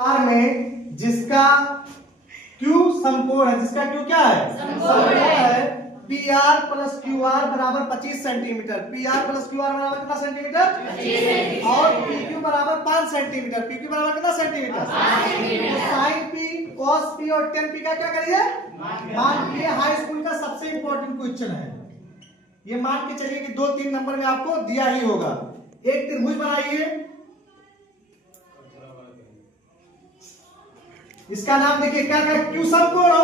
Are में जिसका Q समकोण है, जिसका क्यू क्या है, समकोण है, P R plus Q R बराबर 25 centimetre. P R plus Q R बराबर कितना सेंटीमीटर, 25 सेंटीमीटर। और पी क्यू बराबर 5 सेंटीमीटर। पी क्यू बराबर कितना सेंटीमीटर, 5 सेंटीमीटर। तो साइन पी, कॉस पी और टेन पी का क्या करिए, मान के। हाई स्कूल का सबसे इंपॉर्टेंट क्वेश्चन है ये, मान के चलिए कि 2-3 नंबर में आपको दिया ही होगा। एक त्रिभुज बनाइए, इसका नाम देखिए क्या क्या, क्यू समकोण हो,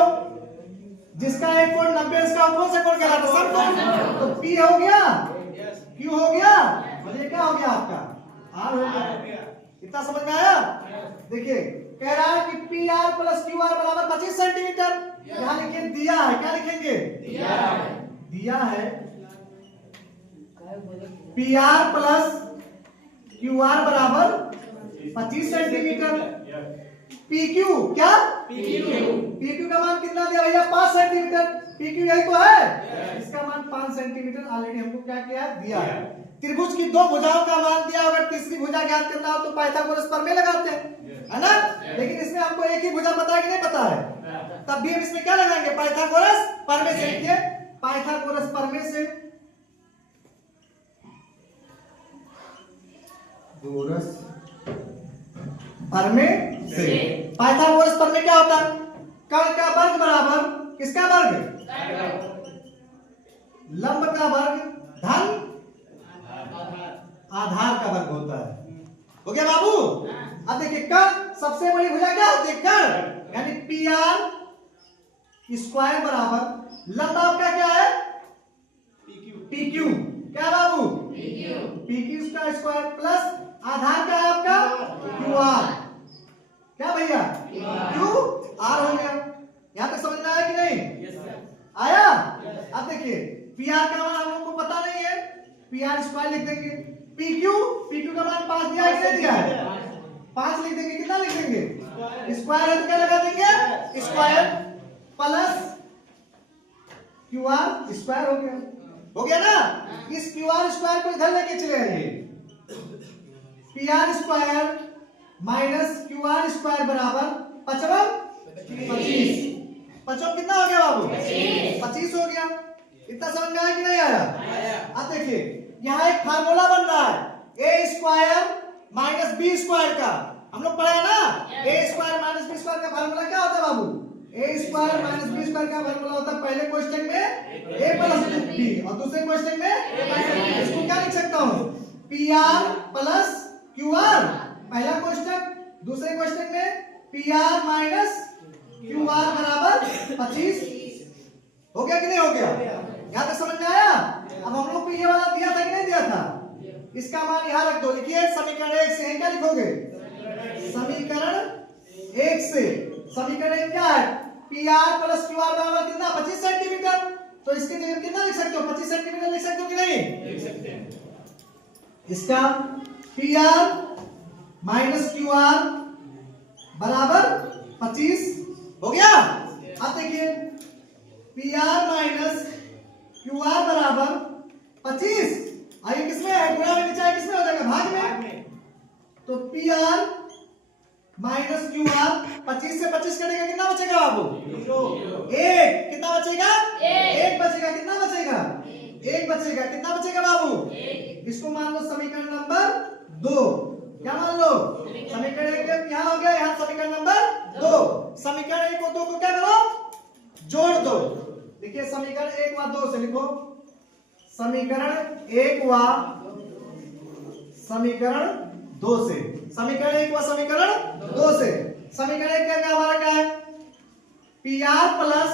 जिसका एक कोण 90, इसका कौन सा कोण कहलाता है, समकोण। तो पी हो गया, क्यू हो गया, और ये क्या हो गया आपका, आर हो गया। इतना समझ में आया। देखिए कह रहा है कि P R plus Q R बराबर 25 सेंटीमीटर। यहां लिखिए दिया है, क्या लिखेंगे, दिया है P R plus Q R बराबर 25 सेंटीमीटर। PQ क्या, PQ का मान कितना दिया भैया, 5 सेंटीमीटर। PQ यही तो है, इसका मान 5 सेंटीमीटर ऑलरेडी हमको क्या किया, दिया है। त्रिभुज की दो भुजाओं का मान दिया, अगर तीसरी भुजा ज्ञात करना हो तो पाइथागोरस प्रमेय लगाते हैं, है ना। लेकिन इसमें हमको एक ही भुजा पता है कि नहीं पता है, तब भी हम इसमें क्या लगाएंगे, पाइथागोरस प्रमेय से। लिखिए पाइथागोरस प्रमेय से, गोरस प्रमेय से। पाइथागोरस प्रमेय क्या होता है, कर्ण का वर्ग बराबर किसका वर्ग, लंब का वर्ग धन आधार का वर्ग होता है। हो गया बाबू। अब देखिए कर्ण सबसे बड़ी भुजा क्या होती है, कर्ण, यानी पी आर स्क्वायर बराबर लंब आपका क्या है, पी क्यू, क्या बाबू, पी क्यू का स्क्वायर प्लस आधार का है आपका क्यू आर, क्या भैया, क्यू आर हो गया। यहां तक समझ में आया कि नहीं, आया। अब देखिए पी आर का मान हम लोग को पता नहीं है, पी आर स्क्वायर लिख देंगे। पी क्यू का मान 5 दिया है कि नहीं दिया है, 5 लिख देंगे। कितना लिख देंगे, स्क्वायर है तो क्या लगा देंगे, square plus Q R square हो गया, हो गया ना। इस क्यू आर स्क्वायर को इधर लेके चले आइए, P R square minus Q R square बराबर 25। 25 कितना हो गया बाबू, 25 हो गया। इतना समझ में आया कि नहीं आया। अब देखिए यहाँ एक फार्मूला बन रहा है, ए स्क्वायर माइनस बी स्क्वायर का, हम लोग पढ़े ना। ए स्क्वायर माइनस बी स्क्वायर का फार्मूला क्या होता है बाबू, ए स्क्वायर माइनस बी स्क्वायर का फार्मूला होता है पहले क्वेश्चन में ए प्लस बी, और दूसरे क्वेश्चन में इसको क्या लिख सकता हूँ, P R plus Q R, पहला क्वेश्चन। दूसरे क्वेश्चन में P R minus Q R बराबर 25। हो गया कि नहीं हो गया, यहां तक समझ में आया। अब हम लोग को ये वाला दिया था कि नहीं दिया था, इसका मान यहां रख दो। लिखिए समीकरण 1 से क्या लिखोगे, समीकरण 1 से। समीकरण 1 क्या है, P R plus Q R बराबर कितना, 25 सेंटीमीटर। तो इसके जगह कितना लिख सकते हो, 25 सेंटीमीटर लिख सकते हो कि नहीं। इसका P R minus Q R बराबर 25 हो गया। अब देखिए P R minus Q R बराबर 25, आगे किसमें है, गुणा में, नीचे किसमें हो जाएगा, भाग में। तो P R minus Q R 25 से 25 कटेगा, कितना बचेगा बाबू, 1। कितना बचेगा, 1 बचेगा। कितना बचेगा, 1 बचेगा। कितना बचेगा बाबू, इसको मान लो समीकरण नंबर 2। क्या मान लो, समीकरण 1 यहाँ हो गया, यहाँ समीकरण नंबर 2। समीकरण 1 और 2 को क्या करो, जोड़ दो। देखिए समीकरण 1 व 2 से लिखो, समीकरण 1 व समीकरण 2 से। समीकरण 1 व समीकरण 2 से। समीकरण 1 का हमारा क्या है, P R plus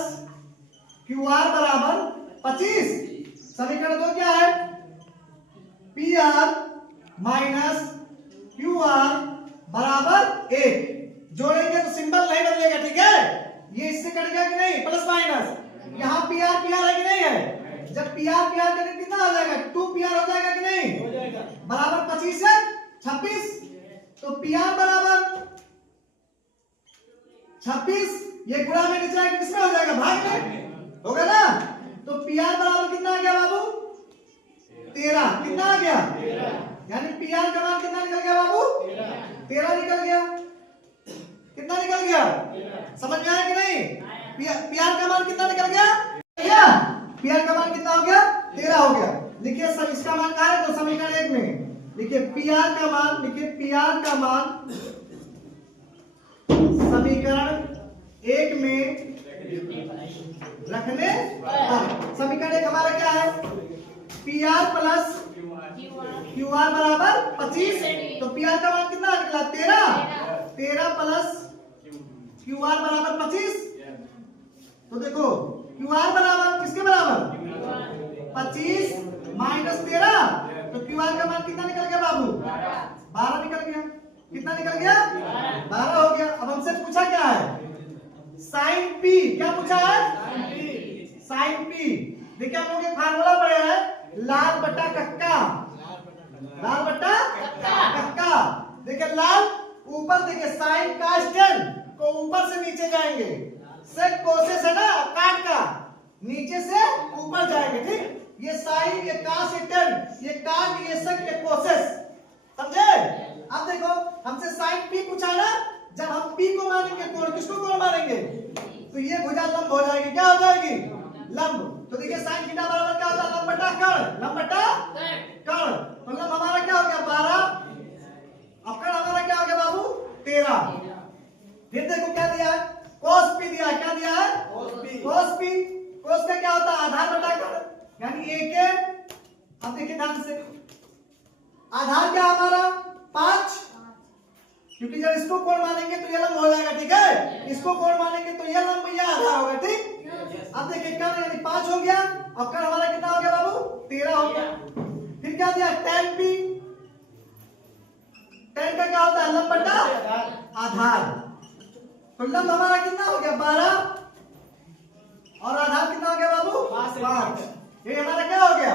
Q R बराबर 25। समीकरण 2 क्या है, P R minus Q R बराबर 1। जोड़ेंगे तो सिंबल नहीं बदलेगा, ठीक है। ये इससे कटेगा कि नहीं, प्लस माइनस, यहाँ पी आर है कि नहीं है। जब पी आर करेंगे कितना आ जाएगा, 2 पी आर हो जाएगा कि नहीं, हो जाएगा। बराबर 25 से 26, तो पी आर बराबर 26, ये गुणा में नीचे आएगा, किसमें हो जाएगा, भाग में, होगा ना। तो पी आर बराबर कितना आ गया बाबू, 13। कितना आ गया, यानी पी आर का मान कितना निकल गया बाबू, 13 निकल गया। पीआर का मान कितना निकल गया? पीआर का मान कितना हो गया? 13 हो गया। लिखिए सब इसका मान कहाँ है? तो समीकरण 1 में लिखिए पीआर का मान, लिखिए पीआर का मान समीकरण 1 में रखने पर। समीकरण 1 हमारा क्या है? पीआर प्लस क्यूआर बराबर 25। तो पीआर का मान कितना निकला? 13 प्लस क्यूआर बराबर 25। तो देखो क्यूआर बराबर किसके बराबर? 25 माइनस 13। तो क्यूआर का मान कितना निकल गया बाबू? 12 निकल गया। कितना निकल गया? 12 हो गया। अब हमसे पूछा क्या है? Sine p. क्या पूछा है? Sine p. देखिए हम लोग ये फार्मूला पढ़े हैं, लाल बटा कक्का। लाल बटा कक्का। देखिए लाल ऊपर, देखिए साइन कास टेन को ऊपर से नीचे जाएंगे, सेक कोसेस है ना काट का, नीचे से ऊपर जाएंगे। ठीक, ये साइन, ये कास, ये टेन, ये काट, ये सेक, ये कोसेस। समझे? अब देखो हमसे साइन पी पूछा ना, जब हम पी को मानेंगे कोण, किसको कोण मानेंगे? तो ये भुजा लंब हो जाएगी। क्या हो जाएगी? लंब। तो देखिए साइन थीटा बराबर क्या होता है? लंब बटा कर्ण। लंब बटा कर्ण। तो लंब हमारा क्या हो गया? 12। अब कर्ण हमारा क्या हो गया बाबू? 13। फिर देखो क्या दिया है? cos p दिया है। क्या दिया है? cos p। cos का क्या होता है? आधार बटा कर्ण, यानी 1। अब देखिए ध्यान से, आधार क्या हमारा? 5, क्योंकि जब इसको कोण मानेंगे तो ये लंब हो जाएगा। ठीक है, इसको कोण मानेंगे तो ये लंब, ये आधार होगा। ठीक, अब देखिए कर्ण यानी 5 हो गया। अब कर्ण हमारा कितना हो गया बाबू? 13 हो गया। फिर क्या दिया? tan p। tan का क्या होता है? लंब बटा आधार। तो लंब हमारा कितना हो गया? 12 और आधार कितना हो गया बाबू? 5। ये हमारा क्या हो गया?